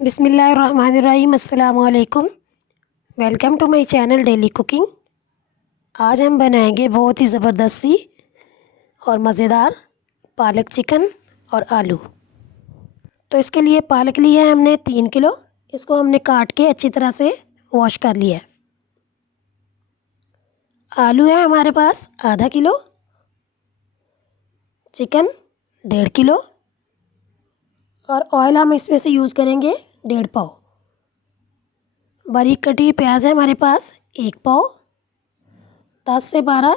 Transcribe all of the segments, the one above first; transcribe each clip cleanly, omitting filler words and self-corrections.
बिस्मिल्लाहिर्रहमानिर्रहीम। अस्सलाम वालेकुम। Welcome to my channel daily cooking. आज हम बनाएंगे बहुत ही ज़बरदस्ती और मज़ेदार पालक चिकन और आलू। तो इसके लिए पालक लिया है हमने 3 किलो। इसको हमने काट के अच्छी तरह से वॉश कर लिया है। आलू है हमारे पास आधा किलो। Chicken 1.5 kilo. और ऑयल हम इसमें से यूज़ करेंगे 1.5 पाव। बारीक कटी हुई प्याज है हमारे पास 1 पाव। 10 से 12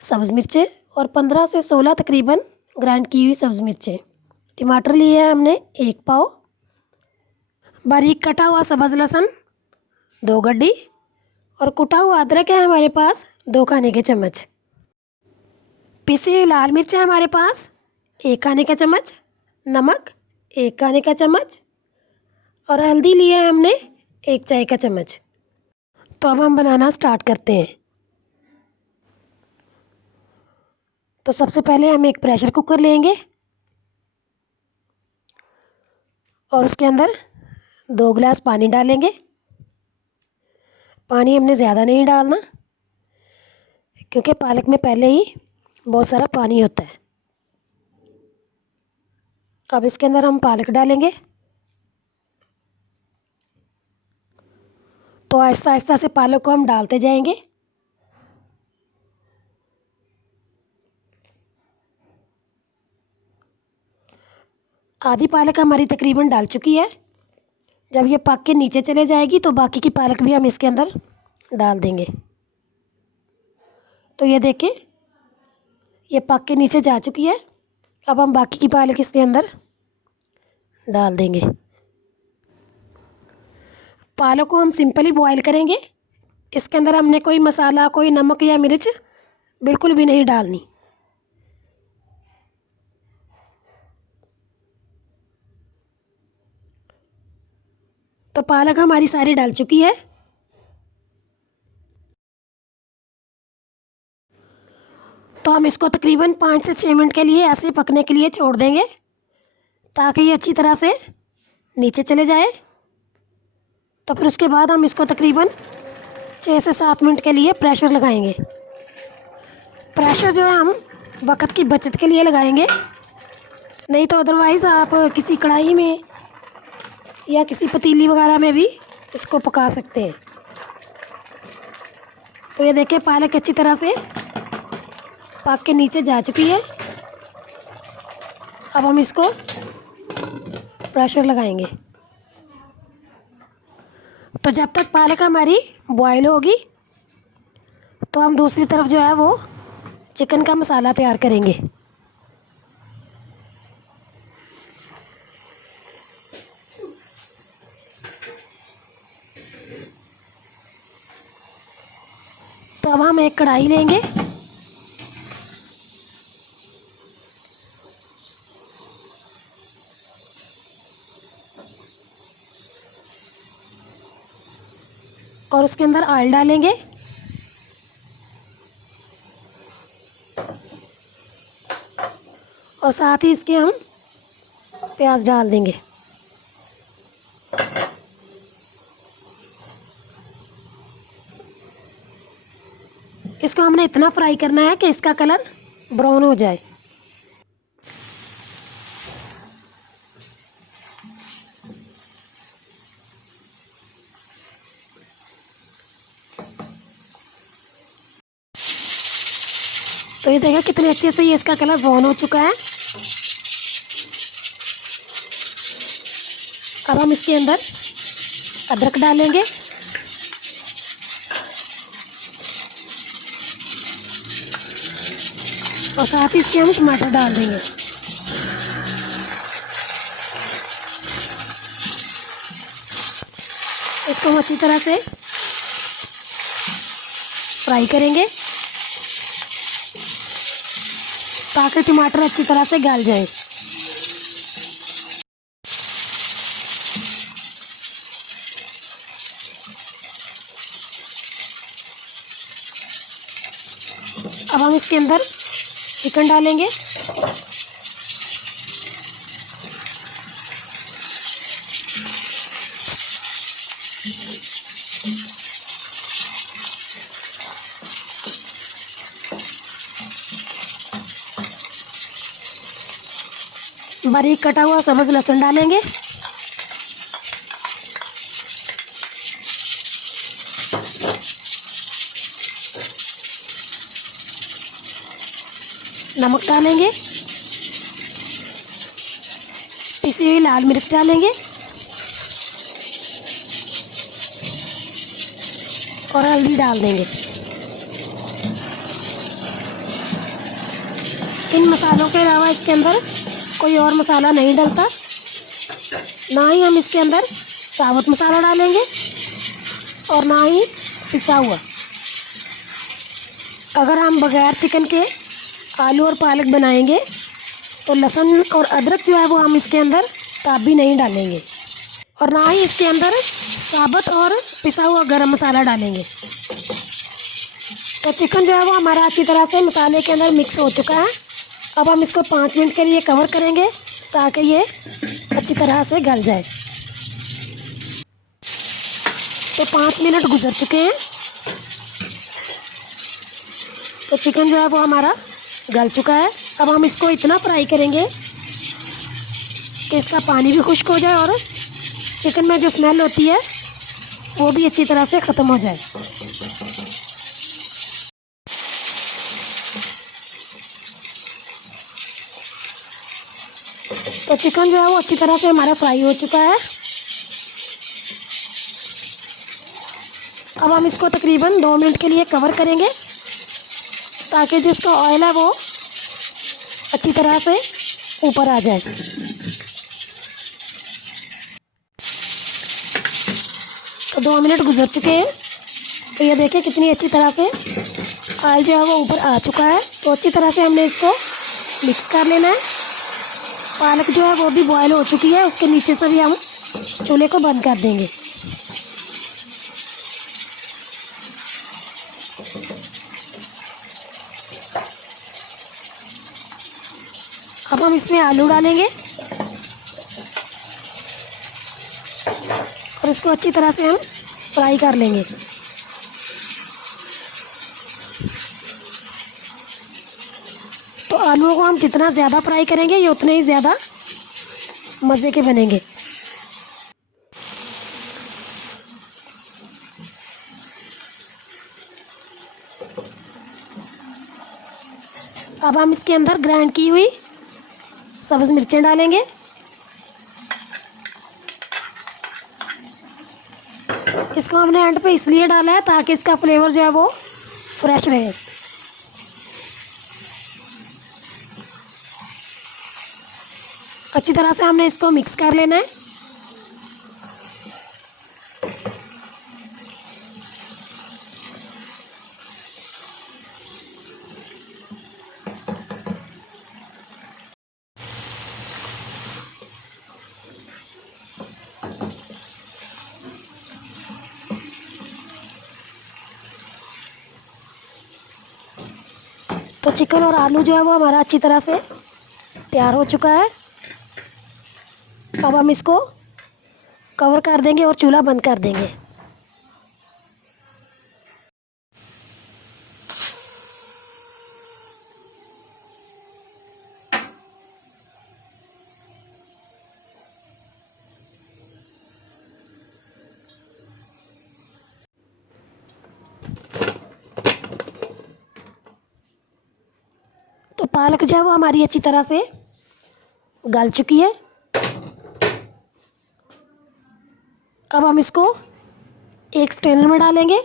सब्ज़ मिर्चें और 15 से 16 तकरीबन ग्राइंड की हुई सब्ज़ मिर्चें। टमाटर लिए है हमने 1 पाव। बारीक कटा हुआ सब्ज़ लहसुन 2 गड्डी। और कुटा हुआ अदरक है हमारे पास 2 खाने के चम्मच। पिसी हुई लाल मिर्च है हमारे पास 1 खाने का चम्मच। नमक 1 खाने का चम्मच। और हल्दी लिए है हमने 1 चाय का चम्मच। तो अब हम बनाना स्टार्ट करते हैं। तो सबसे पहले हम एक प्रेशर कुकर लेंगे और उसके अंदर 2 गिलास पानी डालेंगे। पानी हमने ज़्यादा नहीं डालना क्योंकि पालक में पहले ही बहुत सारा पानी होता है। अब इसके अंदर हम पालक डालेंगे। तो आहिस्ता आहिस्ता से पालक को हम डालते जाएंगे। आधी पालक हमारी तकरीबन डाल चुकी है। जब ये पक के नीचे चले जाएगी तो बाकी की पालक भी हम इसके अंदर डाल देंगे। तो ये देखें ये पक के नीचे जा चुकी है। अब हम बाकी की पालक इसके अंदर डाल देंगे। पालक को हम सिंपली बॉईल करेंगे। इसके अंदर हमने कोई मसाला, कोई नमक या मिर्च बिल्कुल भी नहीं डालनी। तो पालक हमारी सारी डल चुकी है। तो हम इसको तकरीबन 5 से 6 मिनट के लिए ऐसे पकने के लिए छोड़ देंगे ताकि ये अच्छी तरह से नीचे चले जाए। तो फिर उसके बाद हम इसको तकरीबन 6 से 7 मिनट के लिए प्रेशर लगाएंगे। प्रेशर जो है हम वक्त की बचत के लिए लगाएंगे, नहीं तो अदरवाइज़ आप किसी कढ़ाई में या किसी पतीली वगैरह में भी इसको पका सकते हैं। तो ये देखिए पालक अच्छी तरह से पक के नीचे जा चुकी है। अब हम इसको प्रेशर लगाएंगे। तो जब तक पालक हमारी बॉयल होगी तो हम दूसरी तरफ जो है वो चिकन का मसाला तैयार करेंगे। तो अब हम एक कढ़ाई लेंगे और उसके अंदर ऑयल डालेंगे। और साथ ही इसके हम प्याज डाल देंगे। इसको हमने इतना फ्राई करना है कि इसका कलर ब्राउन हो जाए। तो ये देखा कितने अच्छे से ये इसका कलर ब्राउन हो चुका है। अब हम इसके अंदर अदरक डालेंगे। और साथ ही इसके हम टमाटर डाल देंगे। इसको हम अच्छी तरह से फ्राई करेंगे ताकि टमाटर अच्छी तरह से गल जाए। अब हम इसके अंदर चिकन डालेंगे। बारीक कटा हुआ सब्ज़ लहसुन डालेंगे। नमक डालेंगे। पिसी हुई लाल मिर्च डालेंगे और हल्दी डाल देंगे। इन मसालों के अलावा इसके अंदर कोई और मसाला नहीं डलता, ना ही हम इसके अंदर साबुत मसाला डालेंगे और ना ही पिसा हुआ। अगर हम बगैर चिकन के आलू और पालक बनाएंगे तो लहसुन और अदरक जो है वो हम इसके अंदर तब भी नहीं डालेंगे और ना ही इसके अंदर साबुत और पिसा हुआ गरम मसाला डालेंगे। तो चिकन जो है वो हमारा अच्छी तरह से मसाले के अंदर मिक्स हो चुका है। अब हम इसको 5 मिनट के लिए कवर करेंगे ताकि ये अच्छी तरह से गल जाए। तो 5 मिनट गुजर चुके हैं। तो चिकन जो है वो हमारा गल चुका है। अब हम इसको इतना फ्राई करेंगे कि इसका पानी भी खुश्क हो जाए और चिकन में जो स्मेल होती है वो भी अच्छी तरह से ख़त्म हो जाए। तो चिकन जो है वो अच्छी तरह से हमारा फ्राई हो चुका है। अब हम इसको तकरीबन 2 मिनट के लिए कवर करेंगे ताकि जिसका ऑयल है वो अच्छी तरह से ऊपर आ जाए। तो 2 मिनट गुजर चुके हैं। तो ये देखिए कितनी अच्छी तरह से ऑयल जो है वो ऊपर आ चुका है। तो अच्छी तरह से हमने इसको मिक्स कर लेना है। पालक जो है वो भी बॉयल हो चुकी है, उसके नीचे से भी हम चूल्हे को बंद कर देंगे। अब हम इसमें आलू डालेंगे और इसको अच्छी तरह से हम फ्राई कर लेंगे। तो आलूओं को हम जितना ज़्यादा फ्राई करेंगे ये उतने ही ज़्यादा मज़े के बनेंगे। अब हम इसके अंदर ग्राइंड की हुई सब्ज़ मिर्चें डालेंगे। इसको हमने एंड पे इसलिए डाला है ताकि इसका फ्लेवर जो है वो फ्रेश रहे। अच्छी तरह से हमने इसको मिक्स कर लेना है। तो चिकन और आलू जो है वो हमारा अच्छी तरह से तैयार हो चुका है। अब हम इसको कवर कर देंगे और चूल्हा बंद कर देंगे। तो पालक जो है वो हमारी अच्छी तरह से गल चुकी है। अब हम इसको एक स्ट्रेनर में डालेंगे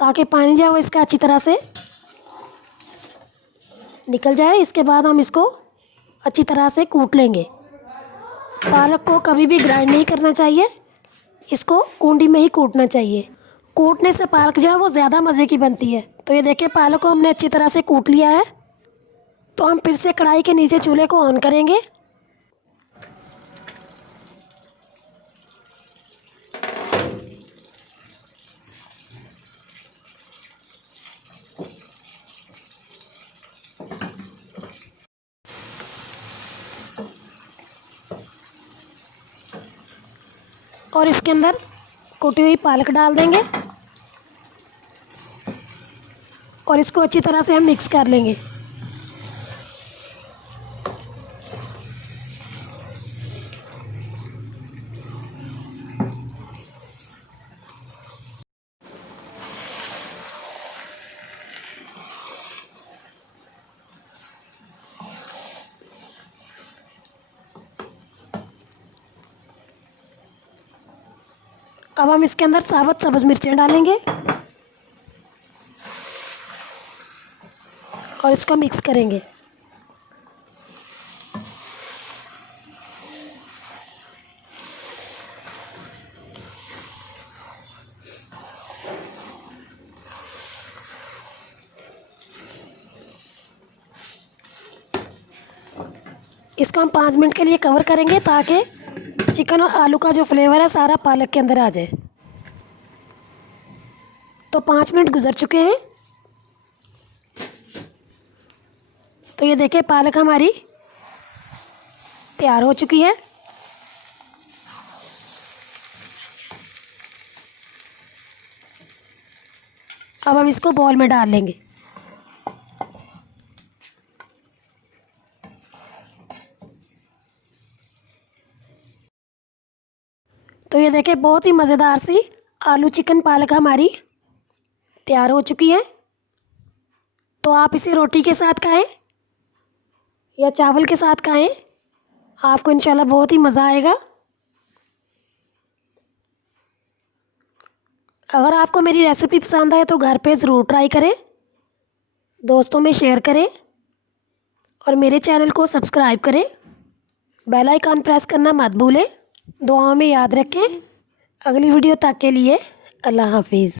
ताकि पानी जो है वो इसका अच्छी तरह से निकल जाए। इसके बाद हम इसको अच्छी तरह से कूट लेंगे। पालक को कभी भी ग्राइंड नहीं करना चाहिए, इसको कूंडी में ही कूटना चाहिए। कूटने से पालक जो है वो ज़्यादा मज़े की बनती है। तो ये देखिए पालक को हमने अच्छी तरह से कूट लिया है। तो हम फिर से कढ़ाई के नीचे चूल्हे को ऑन करेंगे। और इसके अंदर कुटी हुई पालक डाल देंगे और इसको अच्छी तरह से हम मिक्स कर लेंगे। अब हम इसके अंदर साबुत सब्ज़ मिर्चें डालेंगे और इसको मिक्स करेंगे। इसको हम 5 मिनट के लिए कवर करेंगे ताकि चिकन और आलू का जो फ्लेवर है सारा पालक के अंदर आ जाए। तो 5 मिनट गुजर चुके हैं। तो ये देखिए पालक हमारी तैयार हो चुकी है। अब हम इसको बाउल में डाल लेंगे। तो ये देखिए बहुत ही मज़ेदार सी आलू चिकन पालक हमारी तैयार हो चुकी है। तो आप इसे रोटी के साथ खाएं या चावल के साथ खाएं, आपको इंशाल्लाह बहुत ही मज़ा आएगा। अगर आपको मेरी रेसिपी पसंद आए तो घर पे ज़रूर ट्राई करें, दोस्तों में शेयर करें और मेरे चैनल को सब्सक्राइब करें। बेल आइकन प्रेस करना मत भूलें। दुआओं में याद रखें। अगली वीडियो तक के लिए अल्लाह हाफिज़।